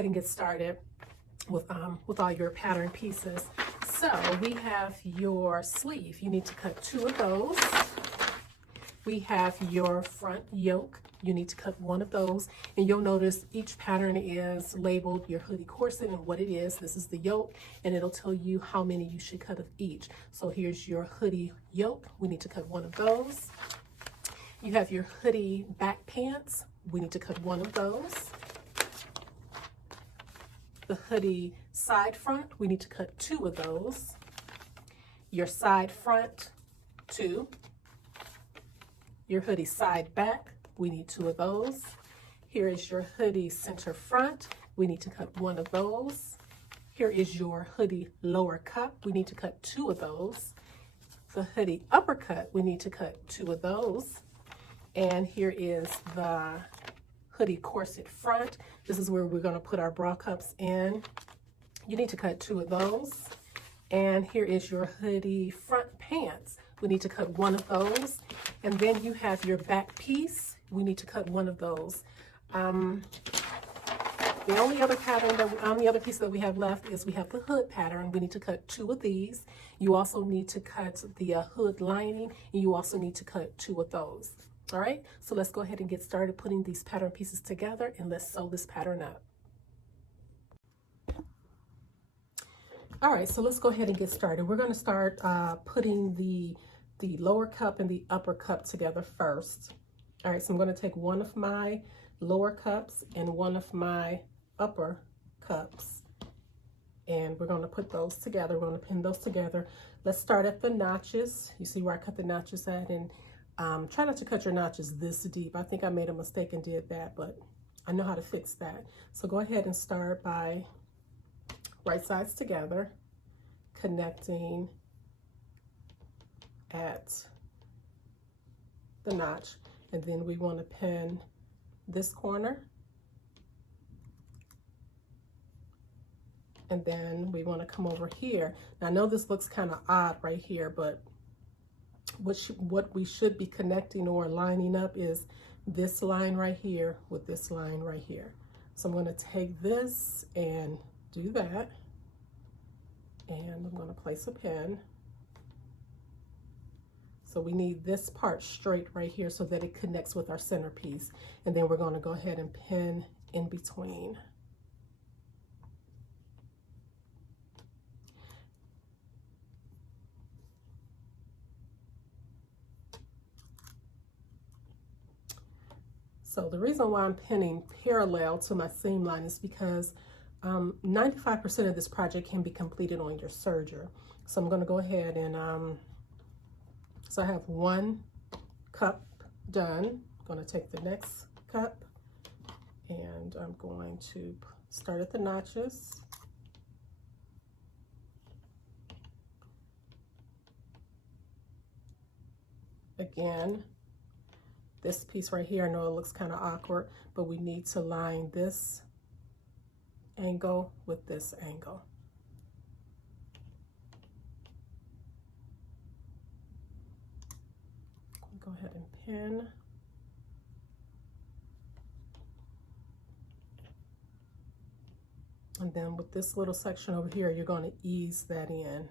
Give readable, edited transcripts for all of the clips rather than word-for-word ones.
ahead and get started with all your pattern pieces. So we have your sleeve. You need to cut 2 of those. We have your front yoke. You need to cut 1 of those. And you'll notice each pattern is labeled your hoodie corset and what it is. This is the yoke, and it'll tell you how many you should cut of each. So here's your hoodie yoke. We need to cut 1 of those. You have your hoodie back pants. We need to cut 1 of those. The hoodie side front, we need to cut 2 of those. Your side front, 2. Your hoodie side back, we need 2 of those. Here is your hoodie center front. We need to cut 1 of those. Here is your hoodie lower cup. We need to cut 2 of those. The hoodie uppercut, we need to cut 2 of those. And here is the hoodie corset front. This is where we're going to put our bra cups in. You need to cut 2 of those. And here is your hoodie front pants. We need to cut 1 of those. And then you have your back piece. We need to cut 1 of those. The only other piece that we have left is we have the hood pattern. We need to cut 2 of these. You also need to cut the hood lining, and you also need to cut 2 of those. All right, so let's go ahead and get started putting these pattern pieces together, and let's sew this pattern up. All right, so let's go ahead and get started. We're going to start putting the lower cup and the upper cup together first. All right, so I'm going to take 1 of my lower cups and 1 of my upper cups, and we're going to put those together. We're going to pin those together. Let's start at the notches. You see where I cut the notches at, and try not to cut your notches this deep. I think I made a mistake and did that, but I know how to fix that. So go ahead and start by right sides together, connecting at the notch, and then we want to pin this corner, and then we want to come over here. Now I know this looks kind of odd right here, but what we should be connecting or lining up is this line right here with this line right here. So I'm going to take this and do that, and I'm going to place a pin. So we need this part straight right here so that it connects with our centerpiece, and then we're going to go ahead and pin in between. So the reason why I'm pinning parallel to my seam line is because 95% of this project can be completed on your serger. So I'm going to go ahead and, so I have 1 cup done. I'm going to take the next cup, and I'm going to start at the notches. Again, this piece right here, I know it looks kind of awkward, but we need to line this angle with this angle. Go ahead and pin. And then with this little section over here, you're going to ease that in.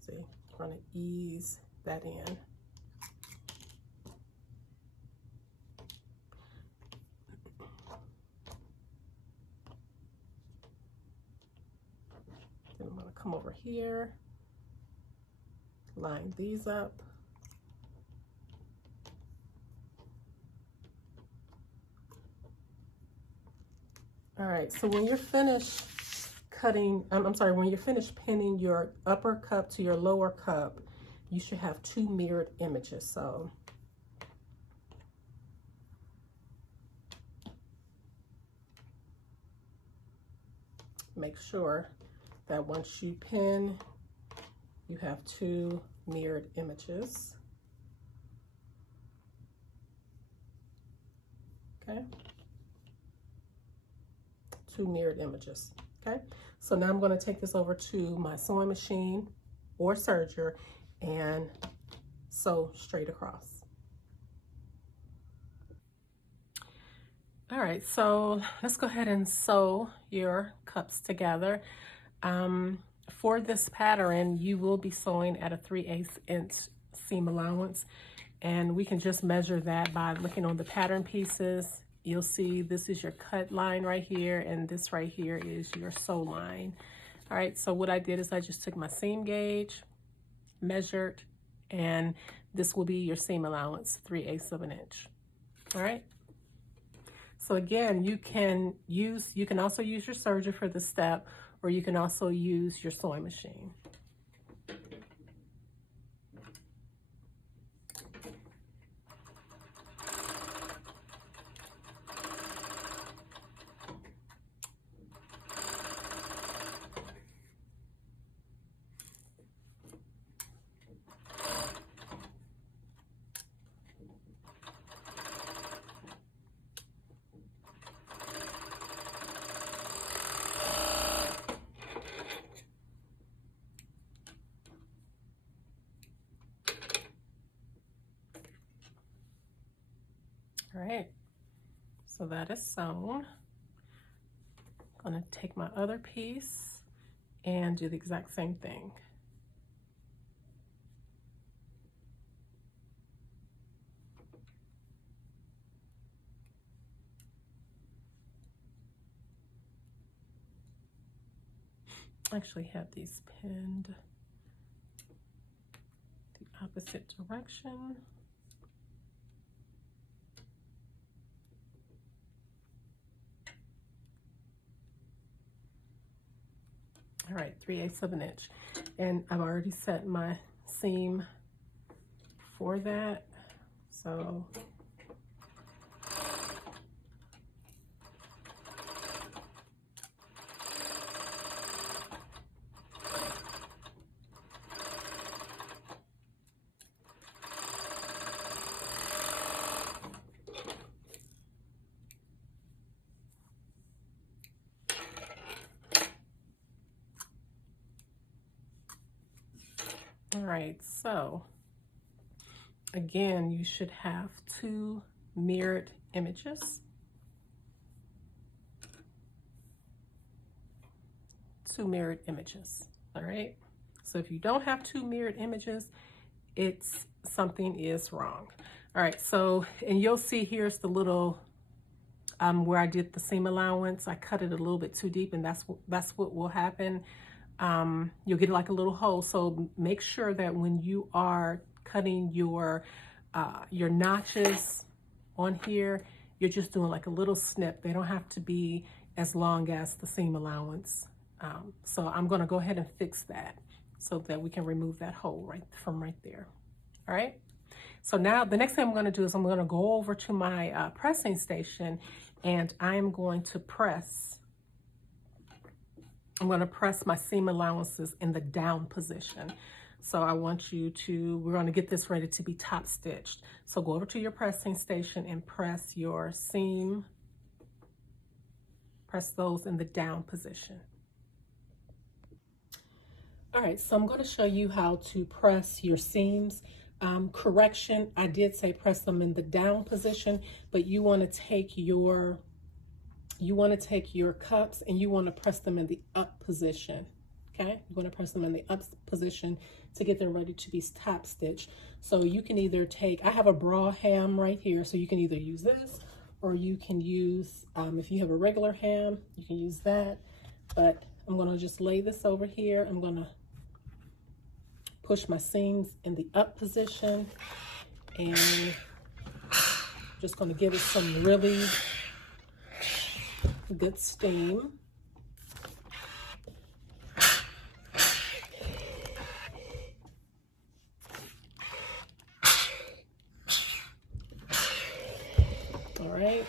See, you're going to ease that in. Then I'm going to come over here, line these up. All right, so when you're finished cutting, when you're finished pinning your upper cup to your lower cup, you should have 2 mirrored images. So make sure that once you pin, you have 2 mirrored images. Okay. 2 mirrored images. Okay, so now I'm going to take this over to my sewing machine or serger and sew straight across. All right, so let's go ahead and sew your cups together. For this pattern, you will be sewing at a 3/8 inch seam allowance, and we can just measure that by looking on the pattern pieces. You'll see this is your cut line right here, and this right here is your sew line. All right, so what I did is I just took my seam gauge, measured, and this will be your seam allowance, 3/8 of an inch. All right. So again, you can also use your serger for the step, or you can also use your sewing machine. All right, so that is sewn. I'm gonna take my other piece and do the exact same thing. I actually have these pinned the opposite direction. All right, 3/8 of an inch. And I've already set my seam for that. So all right, so again, you should have 2 mirrored images. 2 mirrored images, all right? So if you don't have 2 mirrored images, it's something is wrong. All right, so, and you'll see here's the little, where I did the seam allowance. I cut it a little bit too deep, and that's what will happen. You'll get like a little hole. So make sure that when you are cutting your notches on here, you're just doing like a little snip. They don't have to be as long as the seam allowance. So I'm gonna go ahead and fix that so that we can remove that hole right there. All right. So now the next thing I'm going to do is I'm going to go over to my pressing station, and I'm going to press. I'm going to press my seam allowances in the down position. So I want you to, we're going to get this ready to be top stitched. So go over to your pressing station and press your seam. Press those in the down position. All right, so I'm going to show you how to press your seams. Correction, I did say press them in the down position, but you want to take your cups and you want to press them in the up position. Okay, you want to press them in the up position to get them ready to be top stitched. So you can either take, I have a bra hem right here, so you can either use this or you can use, if you have a regular hem, you can use that. But I'm going to just lay this over here. I'm going to push my seams in the up position, and just going to give it some really good steam. All right.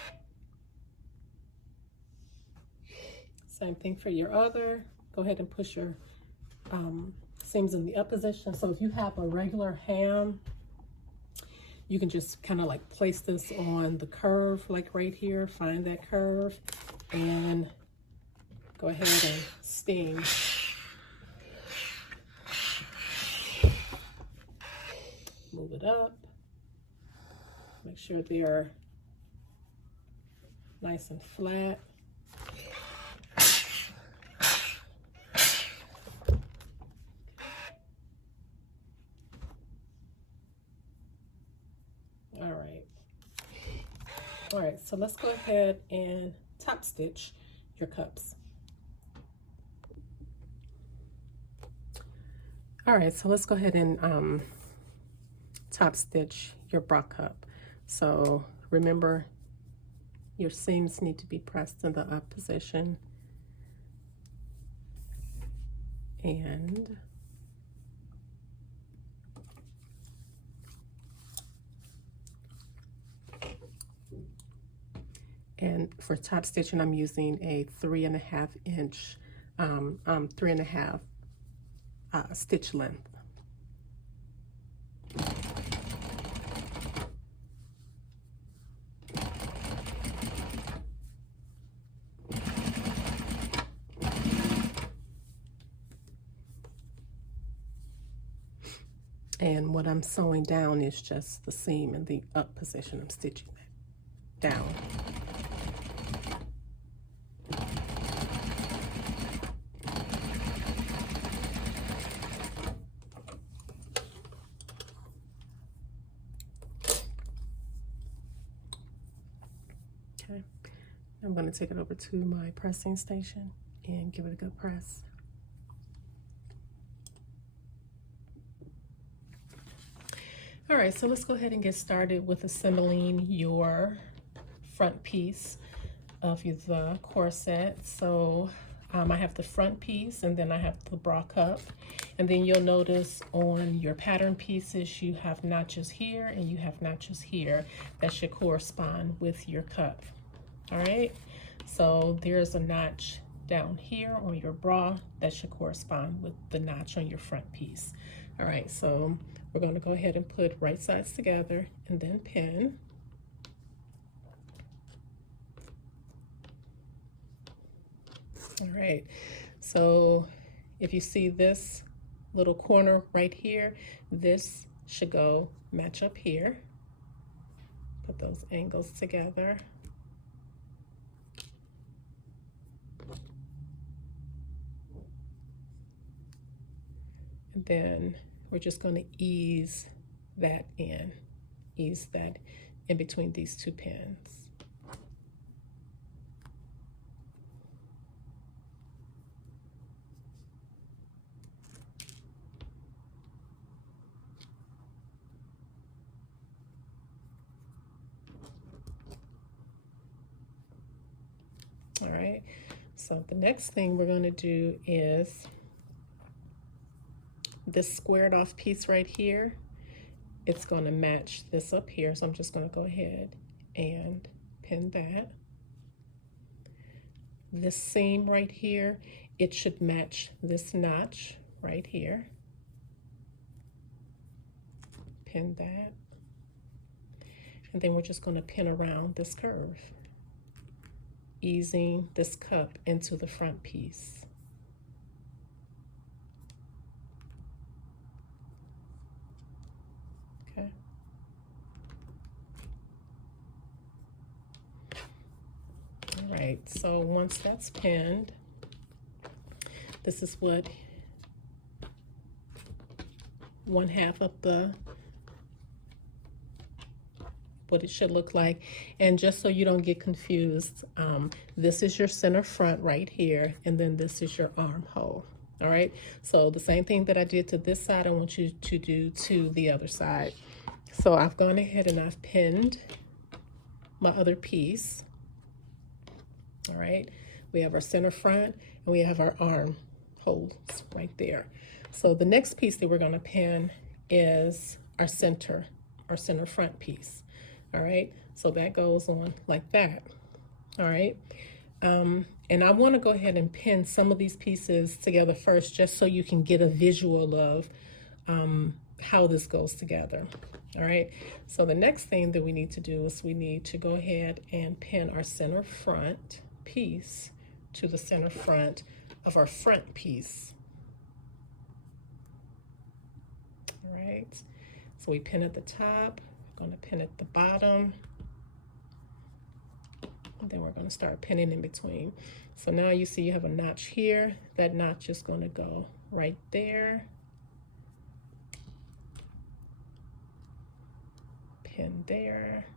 Same thing for your other. Go ahead and push your seams in the up position. So if you have a regular hem, you can just kind of like place this on the curve, like right here, find that curve, and go ahead and steam. Move it up. Make sure they're nice and flat. All right, so let's go ahead and top stitch your cups. All right, so let's go ahead and top stitch your bra cup. So remember, your seams need to be pressed in the up position, and for top stitching, I'm using a 3.5 inch, 3.5 stitch length. And what I'm sewing down is just the seam in the up position. I'm stitching that down. Okay, I'm going to take it over to my pressing station and give it a good press. All right, so let's go ahead and get started with assembling your front piece of the corset. So I have the front piece, and then I have the bra cup, and then you'll notice on your pattern pieces you have notches here and you have notches here that should correspond with your cup. All right, so there's a notch down here on your bra that should correspond with the notch on your front piece. All right, so we're going to go ahead and put right sides together and then pin. All right, so if you see this little corner right here, this should go match up here. Put those angles together. And then we're just going to ease that in between these two pins. All right, so the next thing we're going to do is this squared off piece right here. It's going to match this up here, so I'm just going to go ahead and pin that. This seam right here, it should match this notch right here. Pin that. And then we're just going to pin around this curve, easing this cup into the front piece. Okay. All right, so once that's pinned, this is what 1/2 of what it should look like. And just so you don't get confused, this is your center front right here, and then this is your armhole. All right, so the same thing that I did to this side, I want you to do to the other side. So I've gone ahead and I've pinned my other piece. All right, we have our center front and we have our armholes right there. So the next piece that we're going to pin is our center front piece. All right, so that goes on like that. All right, and I want to go ahead and pin some of these pieces together first, just so you can get a visual of how this goes together. All right, so the next thing that we need to do is we need to go ahead and pin our center front piece to the center front of our front piece. All right, so we pin at the top, we're going to pin at the bottom, And then we're going to start pinning in between. So now you see you have a notch here. That notch is going to go right there. Pin there.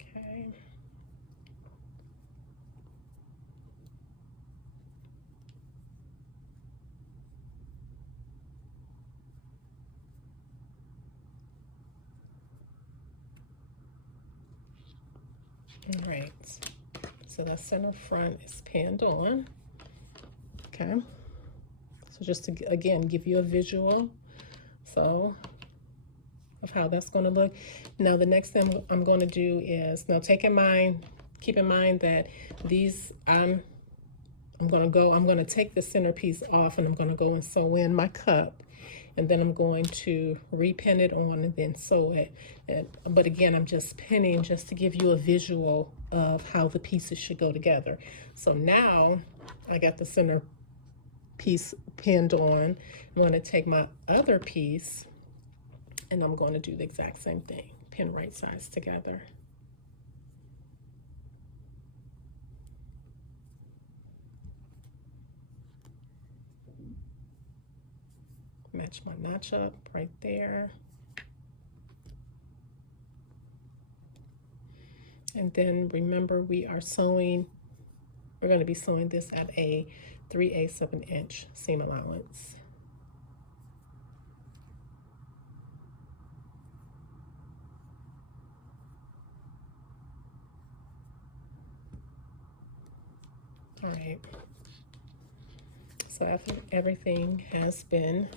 Okay. All right, so that center front is pinned on. Okay, so just to again give you a visual of how that's going to look. Now the next thing I'm going to do is, now keep in mind that these I'm going to take the center piece off, and I'm going to go and sew in my cup, and then I'm going to repin it on and then sew it. But again, I'm just pinning just to give you a visual of how the pieces should go together. So now I got the center piece pinned on. I'm going to take my other piece and I'm going to do the exact same thing. Pin right sides together. Match my notch up right there. And then remember, we're going to be sewing this at a 3/8 of an inch seam allowance. All right, so after everything has been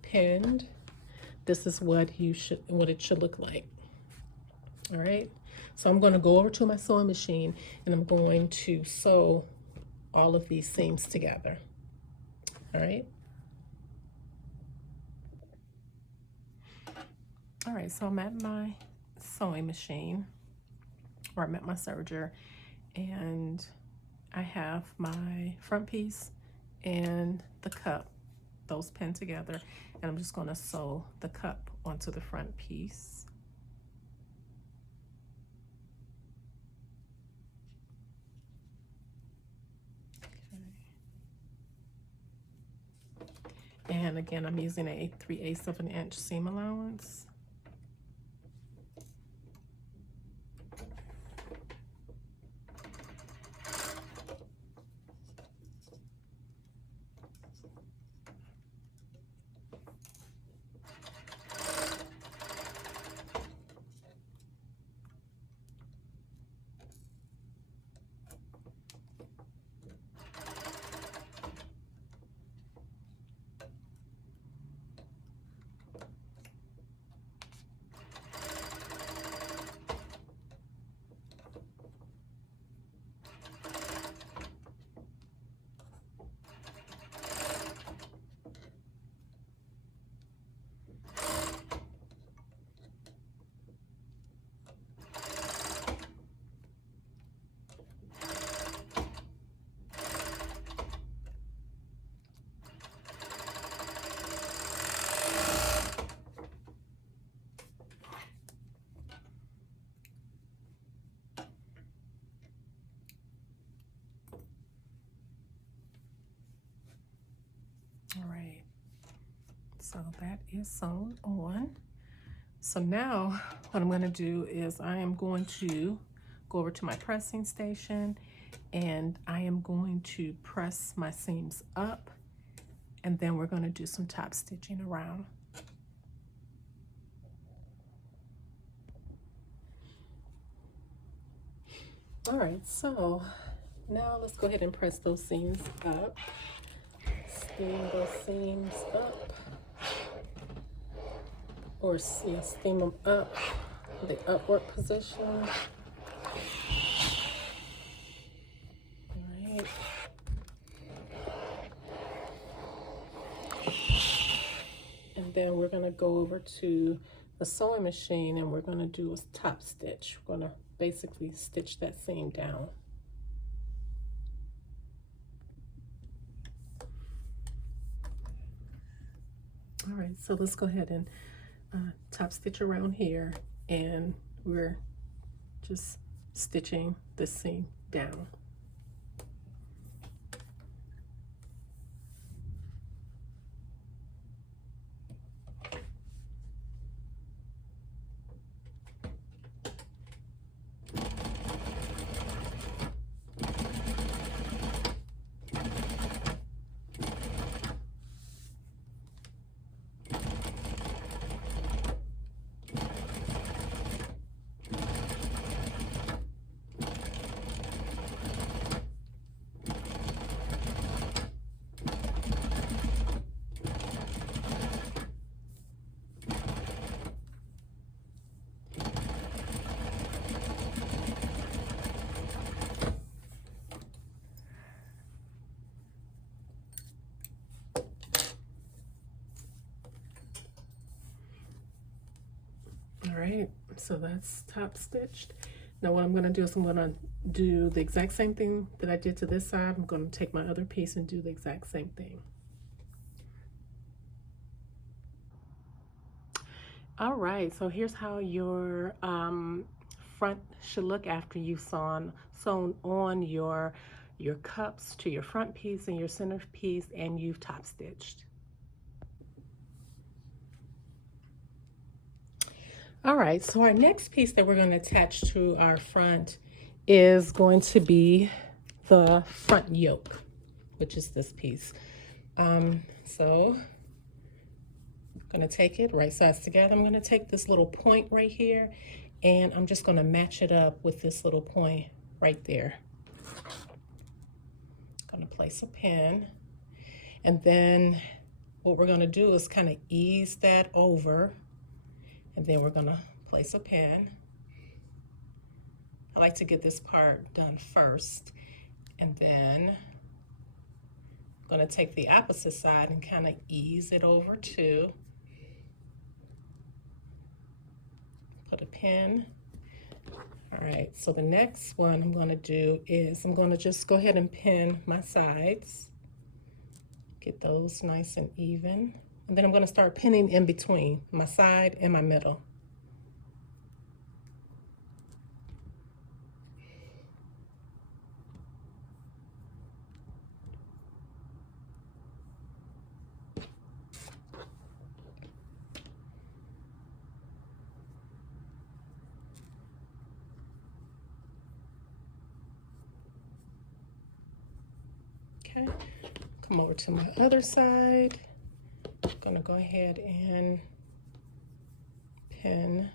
pinned, this is what it should look like. All right, so I'm going to go over to my sewing machine and I'm going to sew all of these seams together. All right. All right, so I'm at my sewing machine, or I'm at my serger, and I have my front piece and the cup, those pinned together, and I'm just going to sew the cup onto the front piece. Okay. And again, I'm using a 3/8 of an inch seam allowance. All right, so that is sewn on. So now what I'm going to do is I am going to go over to my pressing station and I am going to press my seams up, and then we're going to do some top stitching around. All right, so now let's go ahead and press those seams up. Steam those seams up, or yeah, steam them up, the upward position. All right. And then we're going to go over to the sewing machine and we're going to do a top stitch. We're going to basically stitch that seam down. All right, so let's go ahead and top stitch around here, and we're just stitching the seam down. All right, so that's top stitched. Now what I'm going to do is I'm going to do the exact same thing that I did to this side. I'm going to take my other piece and do the exact same thing. All right, so here's how your front should look after you've sewn on your cups to your front piece and your center piece, and you've top stitched. All right, so our next piece that we're going to attach to our front is going to be the front yoke, which is this piece. So I'm going to take it right sides together. I'm going to take this little point right here, and I'm just going to match it up with this little point right there. I'm going to place a pin, and then what we're going to do is kind of ease that over. And then we're going to place a pin. I like to get this part done first. And then I'm going to take the opposite side and kind of ease it over too. Put a pin. All right, so the next one I'm going to do is I'm going to just go ahead and pin my sides. Get those nice and even. And then I'm going to start pinning in between my side and my middle. Okay, come over to my other side. I'm going to go ahead and pin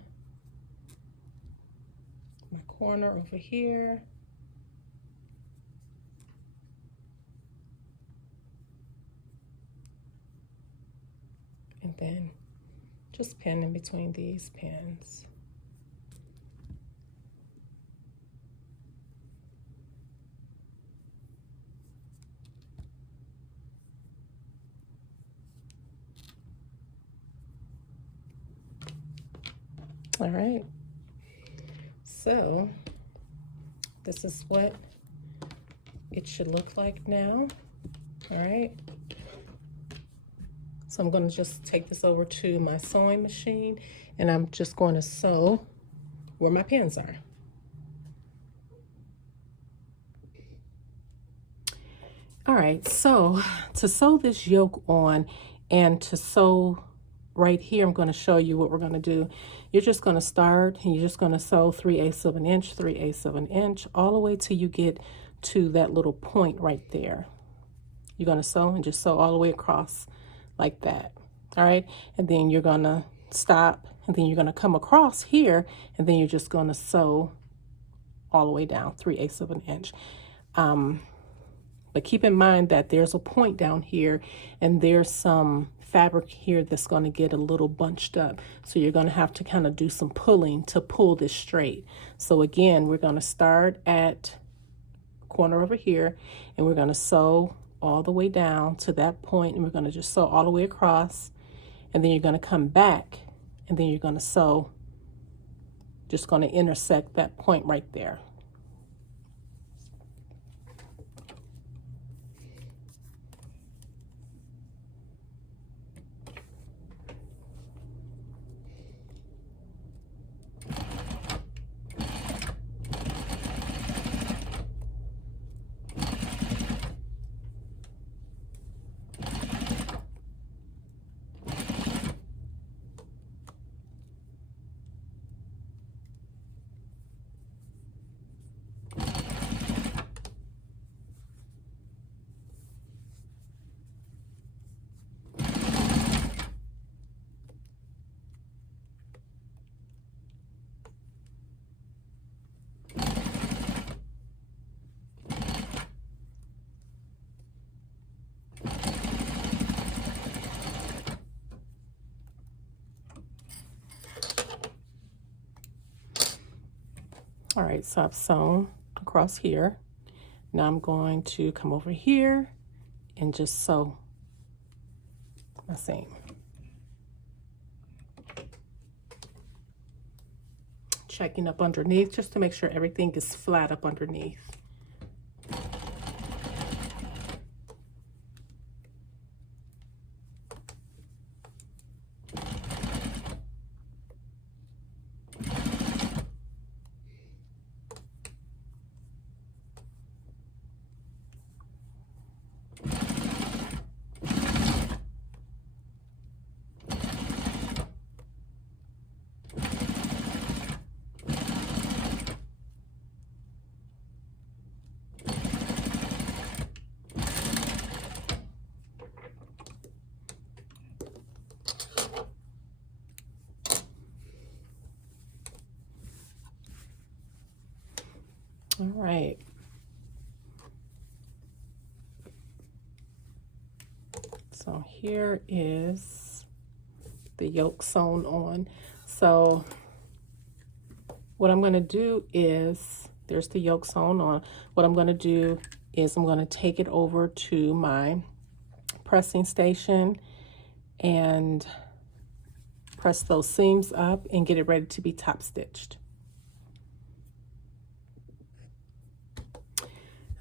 my corner over here. And then just pin in between these pins. All right, so this is what it should look like now. All right, so I'm going to just take this over to my sewing machine, and I'm just going to sew where my pins are. All right, so to sew this yoke on and to sew right here, I'm going to show you what we're going to do. You're just going to start and you're just going to sew 3/8 of an inch, 3/8 of an inch, all the way till you get to that little point right there. You're going to sew and just sew all the way across like that. All right, and then you're going to stop, and then you're going to come across here, and then you're just going to sew all the way down 3/8 of an inch. But keep in mind that there's a point down here, and there's some fabric here that's going to get a little bunched up. So you're going to have to kind of do some pulling to pull this straight. So again, we're going to start at corner over here, and we're going to sew all the way down to that point, and we're going to just sew all the way across, and then you're going to come back and then you're going to sew, just going to intersect that point right there. All right, so I've sewn across here. Now I'm going to come over here and just sew my seam. Checking up underneath just to make sure everything is flat up underneath. All right. So here is the yoke sewn on. So what I'm going to do is, there's the yoke sewn on. What I'm going to do is I'm going to take it over to my pressing station and press those seams up and get it ready to be top stitched.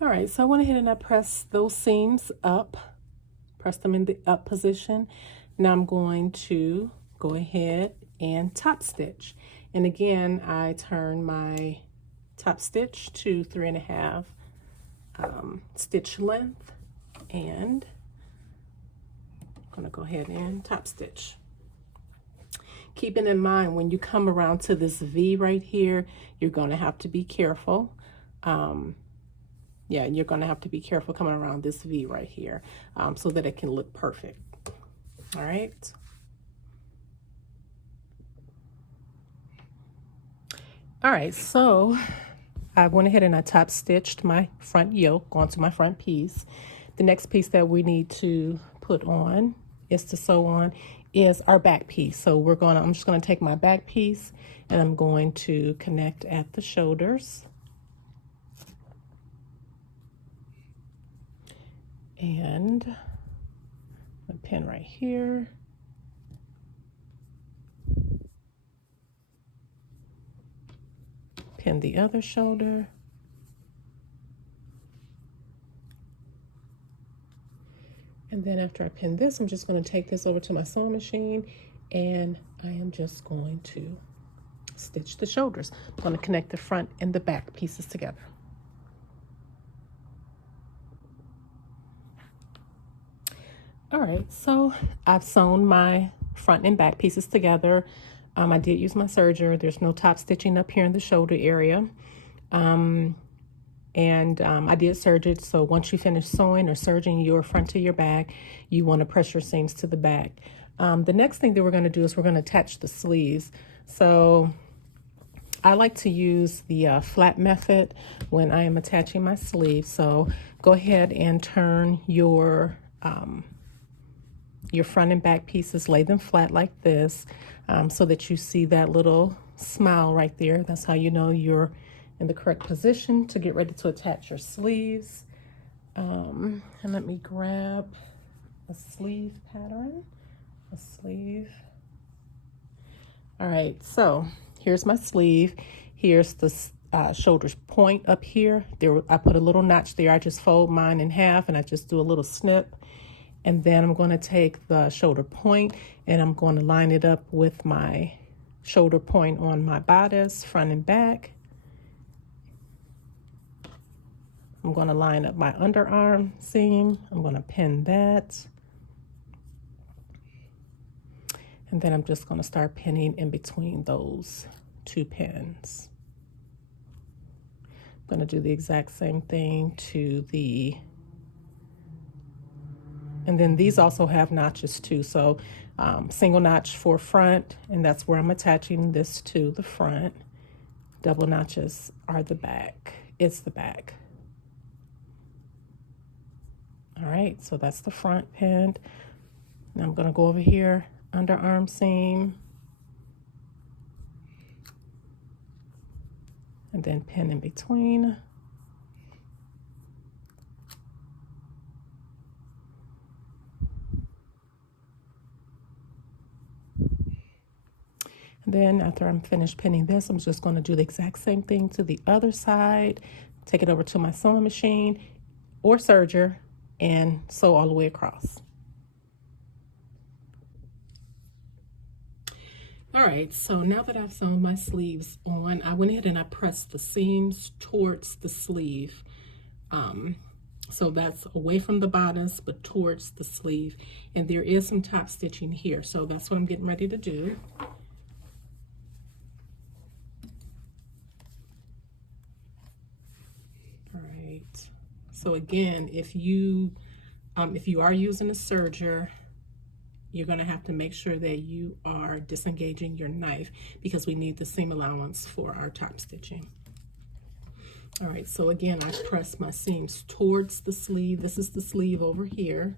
All right, so I went ahead and I pressed those seams up, press them in the up position. Now I'm going to go ahead and top stitch. And again, I turn my top stitch to 3.5 stitch length, and I'm gonna go ahead and top stitch. Keeping in mind, when you come around to this V right here, you're gonna have to be careful. Yeah, you're going to have to be careful coming around this V right here so that it can look perfect. All right. All right, so I went ahead and I top stitched my front yoke onto my front piece. The next piece that we need to put on is to sew on is our back piece. So I'm just going to take my back piece and I'm going to connect at the shoulders. And a pin right here. Pin the other shoulder. And then after I pin this, I'm just going to take this over to my sewing machine and I am just going to stitch the shoulders. I'm going to connect the front and the back pieces together. All right, so I've sewn my front and back pieces together. I did use my serger. There's no top stitching up here in the shoulder area. I did serge it, so once you finish sewing or serging your front to your back, you want to press your seams to the back. The next thing that we're going to do is we're going to attach the sleeves. So I like to use the flat method when I am attaching my sleeves. So go ahead and turn your front and back pieces, lay them flat like this, so that you see that little smile right there. That's how you know you're in the correct position to get ready to attach your sleeves. And let me grab a sleeve pattern, a sleeve. All right, so here's my sleeve. Here's the shoulder point up here. There, I put a little notch there. I just fold mine in half and I just do a little snip. And then I'm going to take the shoulder point and I'm going to line it up with my shoulder point on my bodice, front and back. I'm going to line up my underarm seam. I'm going to pin that. And then I'm just going to start pinning in between those two pins. I'm going to do the exact same thing to the, and then these also have notches too. So single notch for front, and that's where I'm attaching this to the front. Double notches are the back. It's the back. All right, so that's the front pinned. Now I'm going to go over here, underarm seam, and then pin in between. And then after I'm finished pinning this, I'm just going to do the exact same thing to the other side, take it over to my sewing machine or serger and sew all the way across. All right, so now that I've sewn my sleeves on, I went ahead and I pressed the seams towards the sleeve. So that's away from the bodice, but towards the sleeve. And there is some top stitching here, so that's what I'm getting ready to do. All right, so again, if you are using a serger, you're going to have to make sure that you are disengaging your knife because we need the seam allowance for our top stitching. All right, so again, I press my seams towards the sleeve. This is the sleeve over here.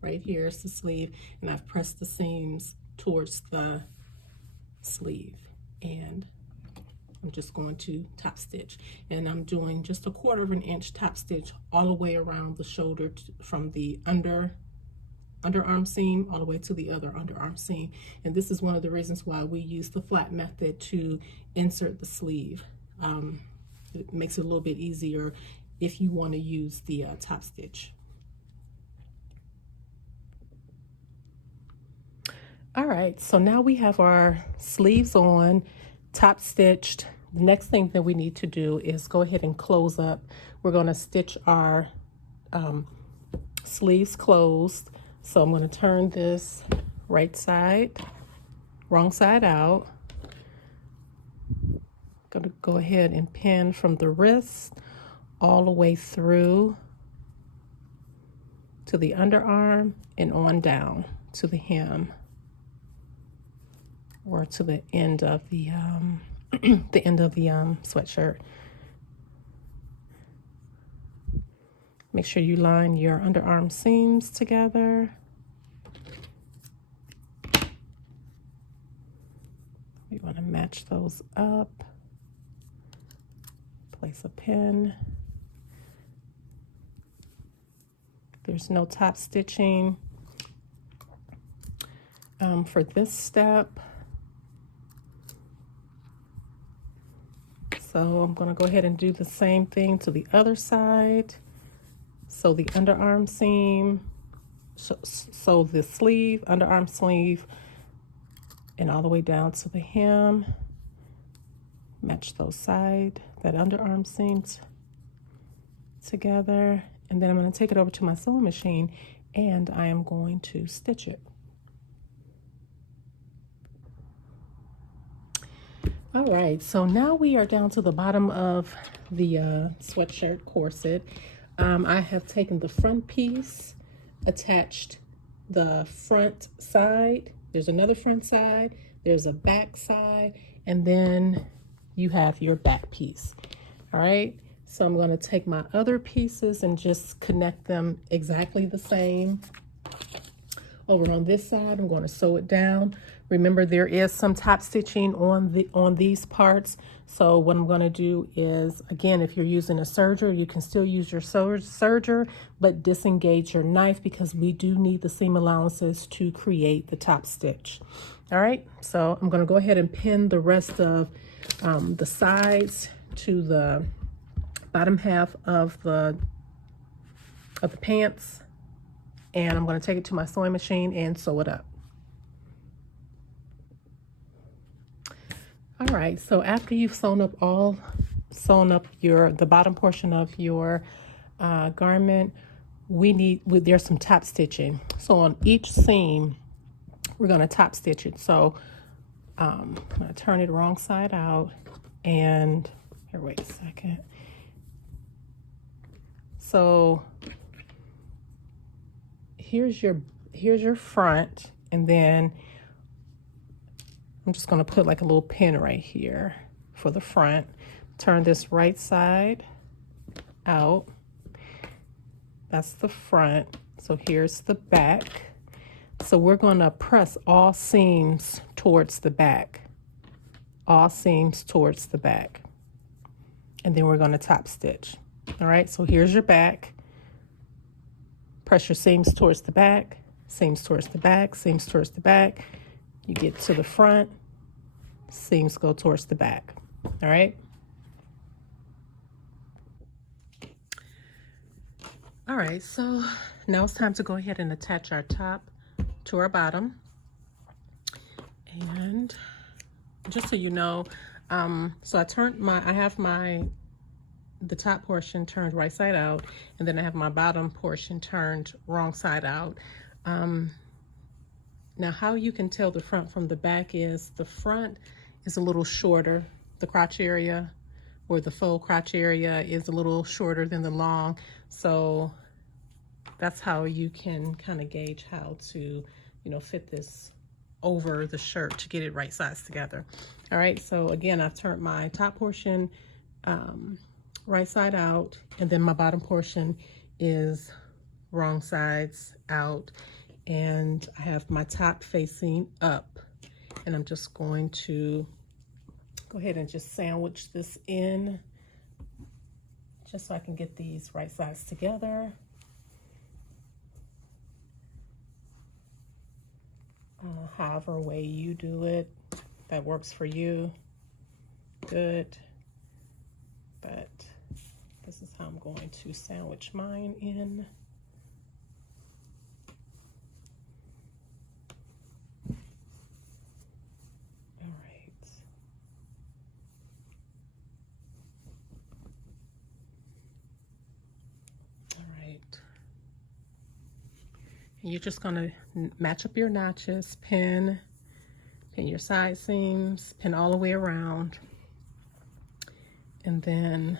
Right here is the sleeve, and I've pressed the seams towards the sleeve. And I'm just going to top stitch. And I'm doing just 1/4 inch top stitch all the way around the shoulder from the underarm seam all the way to the other underarm seam. And this is one of the reasons why we use the flat method to insert the sleeve. It makes it a little bit easier if you want to use the top stitch. All right, so now we have our sleeves on, top stitched. The next thing that we need to do is go ahead and close up. We're going to stitch our sleeves closed. So I'm going to turn this right side, wrong side out. Going to go ahead and pin from the wrist all the way through to the underarm and on down to the hem or to the end of the the end of the sweatshirt. Make sure you line your underarm seams together. We want to match those up. Place a pin. There's no top stitching for this step. So I'm going to go ahead and do the same thing to the other side. So the underarm seam, so the sleeve, underarm sleeve, and all the way down to the hem. Match those side, that underarm seams together. And then I'm going to take it over to my sewing machine and I am going to stitch it. All right, so now we are down to the bottom of the sweatshirt corset. I have taken the front piece, attached the front side. There's another front side, there's a back side, and then you have your back piece. All right, so I'm going to take my other pieces and just connect them exactly the same Over on this side, I'm going to sew it down. Remember, there is some top stitching on these parts. So what I'm going to do is, again, if you're using a serger, you can still use your serger, but disengage your knife because we do need the seam allowances to create the top stitch. All right, so I'm going to go ahead and pin the rest of the sides to the bottom half of the pants, and I'm going to take it to my sewing machine and sew it up. All right, so after you've sewn up the bottom portion of your garment, there's some top stitching. So on each seam, we're going to top stitch it. So I'm going to turn it wrong side out, and here, wait a second. So here's your front, and then I'm just going to put like a little pin right here for the front. Turn this right side out. That's the front. So here's the back. So we're going to press all seams towards the back. All seams towards the back. And then we're going to top stitch. All right, so here's your back. Press your seams towards the back, seams towards the back, seams towards the back. You get to the front, seams go towards the back. All right. All right, so now it's time to go ahead and attach our top to our bottom. And just so you know, so I have the top portion turned right side out, and then I have my bottom portion turned wrong side out. Now how you can tell the front from the back is the front is a little shorter. The crotch area, or the faux crotch area, is a little shorter than the long. So that's how you can kind of gauge how to, fit this over the shirt to get it right size together. All right, so again, I've turned my top portion right side out, and then my bottom portion is wrong sides out, and I have my top facing up, and I'm just going to go ahead and just sandwich this in just so I can get these right sides together. However way you do it, that works for you, good. But this is how I'm going to sandwich mine in. All right. All right. And you're just going to match up your notches, pin your side seams, pin all the way around. And then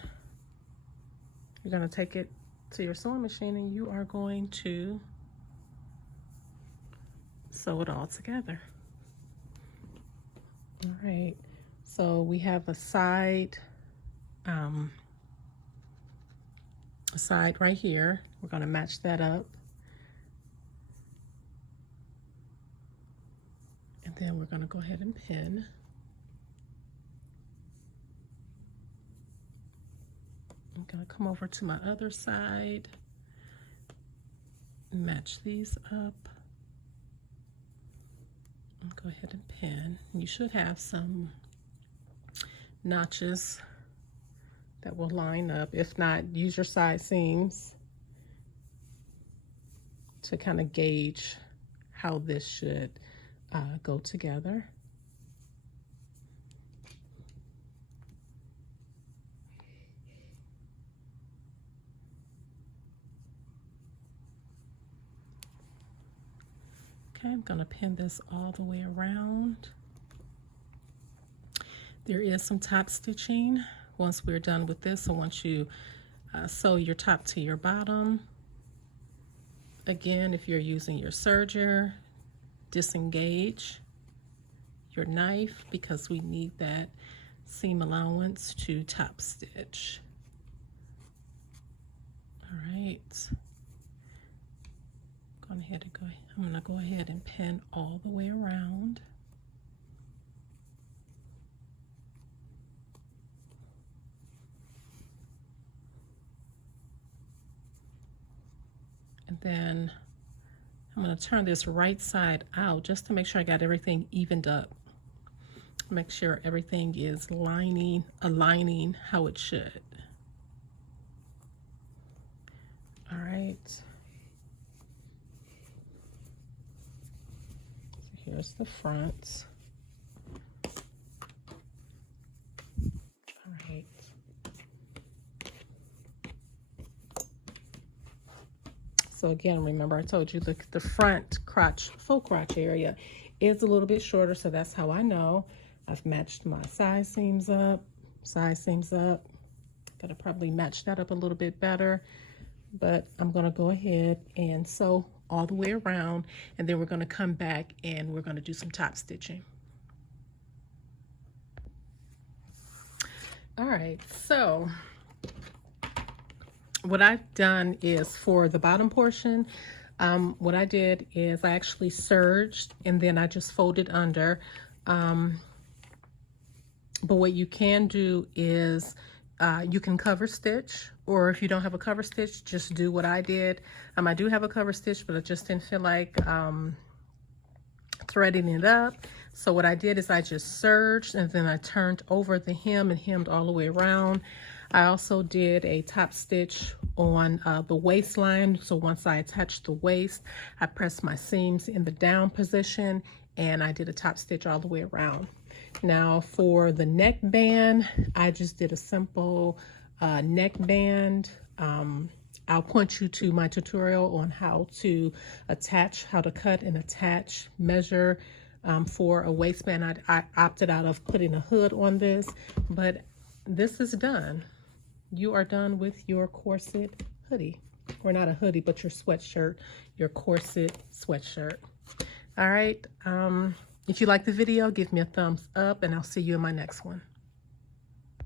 you're going to take it to your sewing machine, and you are going to sew it all together. All right, so we have a side right here. We're going to match that up. And then we're going to go ahead and pin. I'm going to come over to my other side, match these up, and go ahead and pin. You should have some notches that will line up. If not, use your side seams to kind of gauge how this should go together. Okay, I'm going to pin this all the way around. There is some top stitching once we're done with this. So once you sew your top to your bottom, again, if you're using your serger, disengage your knife because we need that seam allowance to top stitch. All right. I'm I'm gonna go ahead and pin all the way around. And then I'm going to turn this right side out just to make sure I got everything evened up. Make sure everything is aligning how it should. All right. So here's the front. All right. So again, remember I told you the front crotch, faux crotch area is a little bit shorter, so that's how I know. I've matched my side seams up. Gotta probably match that up a little bit better, but I'm gonna go ahead and sew all the way around, and then we're gonna come back and we're gonna do some top stitching. All right, so what I've done is for the bottom portion, what I did is I actually serged and then I just folded under. But what you can do is you can cover stitch, or if you don't have a cover stitch, just do what I did. I do have a cover stitch, but I just didn't feel like threading it up. So what I did is I just serged and then I turned over the hem and hemmed all the way around. I also did a top stitch on the waistline. So once I attached the waist, I pressed my seams in the down position and I did a top stitch all the way around. Now for the neckband, I just did a simple neckband. I'll point you to my tutorial on how to cut and attach, measure for a waistband. I opted out of putting a hood on this, but this is done. You are done with your corset hoodie, or not a hoodie, but your sweatshirt, your corset sweatshirt. All right. If you like the video, give me a thumbs up and I'll see you in my next one.